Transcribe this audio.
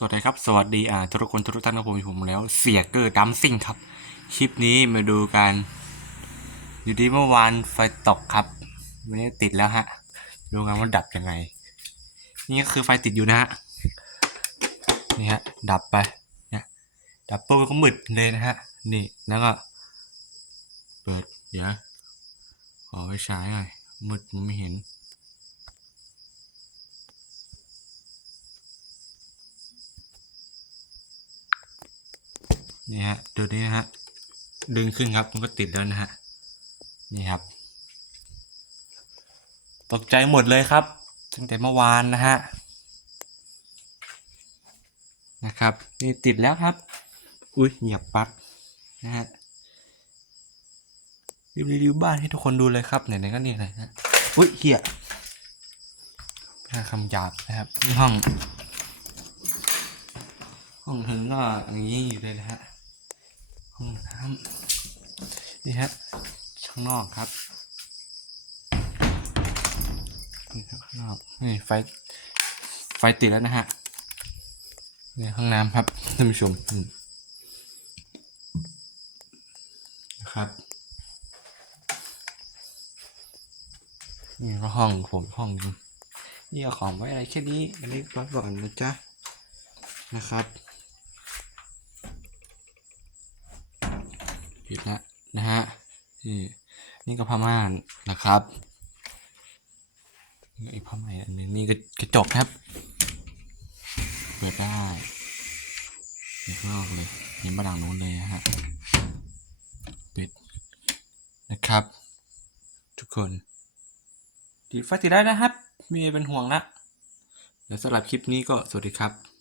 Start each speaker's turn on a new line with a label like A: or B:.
A: สวัสดีครับ สวัสดีอ่าทุกคนทุกท่านครับผมผมแล้ว เสียเกอร์ดัมซิงครับ คลิปนี้มาดูกันอยู่ดีเมื่อวานไฟตกครับวันนี้ติดแล้วฮะ ดูกันว่าดับยังไง นี่ก็คือไฟติดอยู่นะฮะนี่ฮะดับไปเนี่ยดับปุ๊บก็มืดเลยนะฮะนี่แล้วก็ เปิดเดี๋ยวขอไปฉายหน่อยมืดมันไม่เห็น นี่ฮะดูนี่นะฮะดึงขึ้นครับมันก็ติดแล้วนะฮะนี่ครับ ตกใจหมดเลยครับตั้งแต่เมื่อวานนะฮะนะครับ นี่ติดแล้วครับ อุ้ยเหยียบปลั๊กนะฮะรีวิวรีวิวบ้านให้ทุกคนดูเลยครับไหนๆก็นี่เลยนะอุ้ยเหี้ยคำหยาบนะครับห้องห้องเธอก็อย่างนี้อยู่เลยนะฮะ น้ำนี่ฮะข้างนอกครับนี่ครับข้างนอกนี่ไฟไฟติดแล้วนะฮะนี่ห้องน้ำครับท่านผู้ชมนะครับนี่ก็ห้องผมห้องนึงนี่เอาของไว้อะไรแค่นี้อันนี้ไว้ก่อนนะจ๊ะนะครับ ดแล้วนะฮะนี่นี่ก็ผ้าม่านนะครับนี่อีกผ้าไหมอันนึงนี่ก็กระจกครับ เปิดได้นี่ข้างนอกเลยเห็นบ้านหลังนู้นเลยนะฮะปิดนะครับ ทุกคนติดไฟติดได้นะครับ มีเป็นห่วงนะเดี๋ยวสำหรับคลิปนี้ก็สวัสดีครับ